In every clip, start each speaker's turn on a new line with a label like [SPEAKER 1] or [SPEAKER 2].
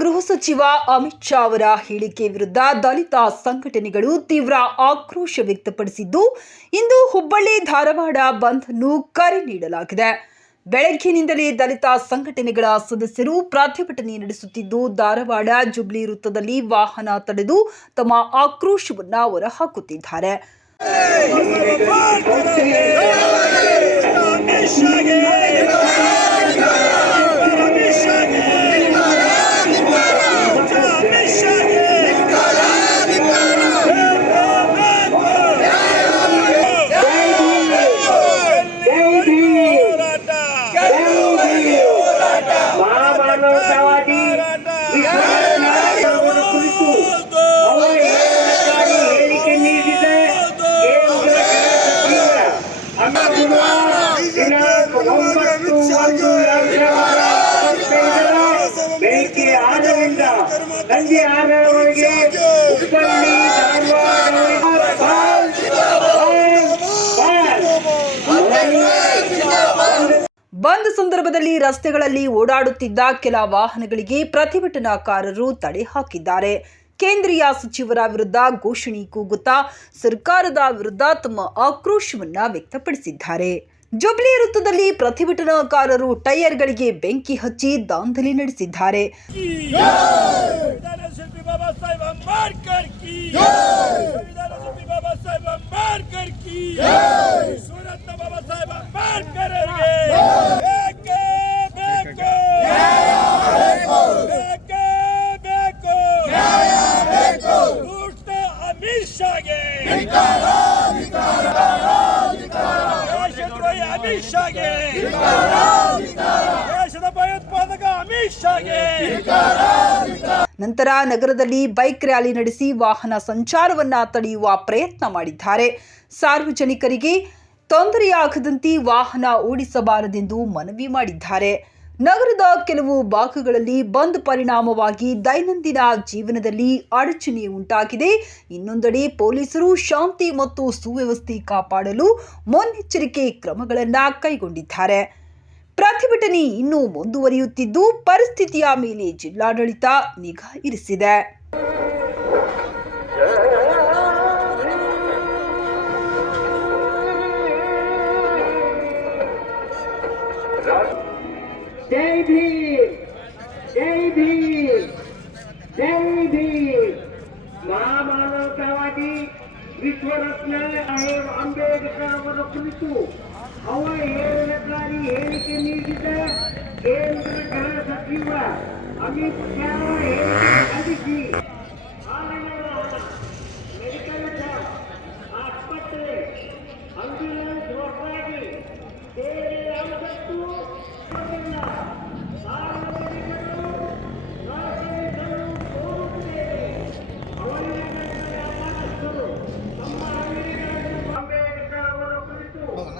[SPEAKER 1] ಗೃಹ ಸಚಿವ ಅಮಿತ್ ಶಾ ಅವರ ಹೇಳಿಕೆ ವಿರುದ್ಧ ದಲಿತ ಸಂಘಟನೆಗಳು ತೀವ್ರ ಆಕ್ರೋಶ ವ್ಯಕ್ತಪಡಿಸಿದ್ದು, ಇಂದು ಹುಬ್ಬಳ್ಳಿ ಧಾರವಾಡ ಬಂದ್ ಅನ್ನು ಕರೆ ನೀಡಲಾಗಿದೆ. ಬೆಳಗ್ಗಿನಿಂದಲೇ ದಲಿತ ಸಂಘಟನೆಗಳ ಸದಸ್ಯರು ಪ್ರತಿಭಟನೆ ನಡೆಸುತ್ತಿದ್ದು, ಧಾರವಾಡ ಜುಬ್ಲಿ ವೃತ್ತದಲ್ಲಿ ವಾಹನ ತಡೆದು ತಮ್ಮ ಆಕ್ರೋಶವನ್ನು ಹೊರಹಾಕುತ್ತಿದ್ದಾರೆ.
[SPEAKER 2] ಆರರವರೆಗೆ ಹುಬ್ಬಳ್ಳಿ
[SPEAKER 1] ಬಂದ್ ಸಂದರ್ಭದಲ್ಲಿ ರಸ್ತೆಗಳಲ್ಲಿ ಓಡಾಡುತ್ತಿದ್ದ ಕೆಲ ವಾಹನಗಳಿಗೆ ಪ್ರತಿಭಟನಾಕಾರರು ತಡೆ ಹಾಕಿದ್ದಾರೆ. ಕೇಂದ್ರೀಯ ಸಚಿವರ ವಿರುದ್ಧ ಘೋಷಣೆ ಕೂಗುತ್ತಾ ಸರ್ಕಾರದ ವಿರುದ್ಧ ತಮ್ಮ ಆಕ್ರೋಶವನ್ನು ವ್ಯಕ್ತಪಡಿಸಿದ್ದಾರೆ. ಜುಬ್ಲಿ ವೃತ್ತದಲ್ಲಿ ಪ್ರತಿಭಟನಾಕಾರರು ಟೈರ್ಗಳಿಗೆ ಬೆಂಕಿ ಹಚ್ಚಿ ದಾಂಧಲೆ ನಡೆಸಿದ್ದಾರೆ.
[SPEAKER 3] ಶಾಗೆ ದೇಶದ ಭಯೋತ್ಪಾದಕ ಅಮಿತ್ ಶಾಗೆ
[SPEAKER 1] ನಂತರ ನಗರದಲ್ಲಿ ಬೈಕ್ ರ್ಯಾಲಿ ನಡೆಸಿ ವಾಹನ ಸಂಚಾರವನ್ನ ತಡೆಯುವ ಪ್ರಯತ್ನ ಮಾಡಿದ್ದಾರೆ. ಸಾರ್ವಜನಿಕರಿಗೆ ತೊಂದರೆಯಾಗದಂತೆ ವಾಹನ ಓಡಿಸಬಾರದೆಂದು ಮನವಿ ಮಾಡಿದ್ದಾರೆ. ನಗರದ ಕೆಲವು ಭಾಗಗಳಲ್ಲಿ ಬಂದ್ ಪರಿಣಾಮವಾಗಿ ದೈನಂದಿನ ಜೀವನದಲ್ಲಿ ಅಡಚಣೆ ಉಂಟಾಗಿದೆ. ಇನ್ನೊಂದೆಡೆ ಪೊಲೀಸರು ಶಾಂತಿ ಮತ್ತು ಸುವ್ಯವಸ್ಥೆ ಕಾಪಾಡಲು ಮುನ್ನೆಚ್ಚರಿಕೆ ಕ್ರಮಗಳನ್ನು ಕೈಗೊಂಡಿದ್ದಾರೆ. ಪ್ರತಿಭಟನೆ ಇನ್ನೂ ಮುಂದುವರಿಯುತ್ತಿದ್ದು, ಪರಿಸ್ಥಿತಿಯ ಮೇಲೆ ಜಿಲ್ಲಾಡಳಿತ ನಿಗಾ ಇರಿಸಿದೆ.
[SPEAKER 2] ಜೈ ಭೀಮ್ ಜೈ ಭೀಮ್ ಮಹಾಮಾನವತಾವಾದಿ ವಿಶ್ವರತ್ನ ಸಾಹೇಬ್ ಅಂಬೇಡ್ಕರ್ ಅವರ ಕುರಿತು ಅವಹೇಳನಕಾರಿ ಹೇಳಿಕೆ ನೀಡಿದ ಕೇಂದ್ರ ಗೃಹ ಸಚಿವ ಅಮಿತ್ ಶಾ ಹೇಳಿಕೆ ಖಂಡಿಸಿ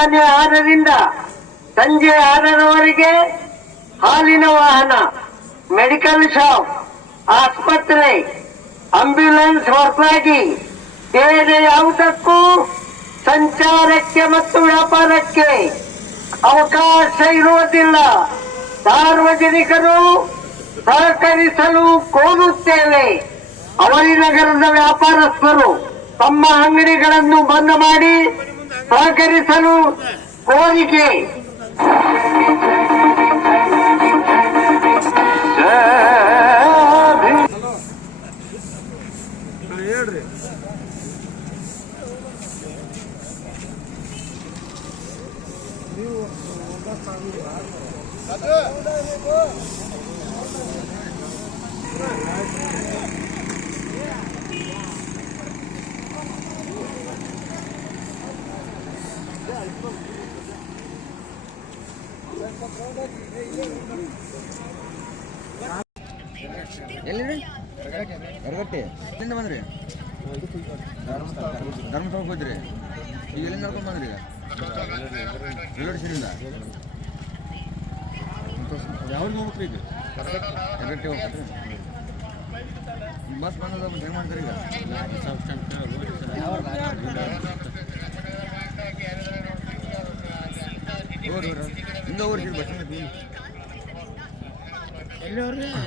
[SPEAKER 2] ಮುಂಜಾನೆ ಆರರಿಂದ ಸಂಜೆ ಆರರವರೆಗೆ ಹಾಲಿನ ವಾಹನ, ಮೆಡಿಕಲ್ ಶಾಪ್, ಆಸ್ಪತ್ರೆ, ಅಂಬ್ಯುಲೆನ್ಸ್ ಹೊರತಾಗಿ ಬೇರೆ ಯಾವುದಕ್ಕೂ ಸಂಚಾರಕ್ಕೆ ಮತ್ತು ವ್ಯಾಪಾರಕ್ಕೆ ಅವಕಾಶ ಇರುವುದಿಲ್ಲ. ಸಾರ್ವಜನಿಕರು ಸಹಕರಿಸಲು ಕೋರುತ್ತೇವೆ. ಅವಳಿ ನಗರದ ವ್ಯಾಪಾರಸ್ಥರು ತಮ್ಮ ಅಂಗಡಿಗಳನ್ನು ಬಂದ್ ಮಾಡಿ ಸಹಕರಿಸಲು ಕೋರಿಕೆ
[SPEAKER 4] ಹೇಳ್ರಿ
[SPEAKER 5] ಎಲ್ಲಿರಿ? ಹೊರಗಟ್ಟಿ ಎಲ್ಲಿಂದ ಬಂದ್ರಿ? ಧರ್ಮಸ್ಥಳಕ್ಕೆ ಹೋದ್ರಿ. ಈಗ ಎಲ್ಲಿಂದ ನಡ್ಕೊಂಡು ಬಂದ್ರಿ? ಎಲ್ಲೋಡಿಸಿರಿಂದ
[SPEAKER 4] ಯಾವ್ದು ಹೋಗ್ಬೇಕ್ರಿ ಈಗ?
[SPEAKER 5] ಹೊರಗಟ್ಟಿ ಹೋಗ್ಬೇಕ್ರಿ. ಬಸ್ ಬಂದದ ಮತ್ತೆ ಹೆಂಗೆ ಮಾಡ್ತಾರೆ ಈಗ? ಹೋಗ್ರಿ. ಹೋಗ್ರಿ ಹಿಂದೆ ಹೋಗ್ರಿ ಬಸ್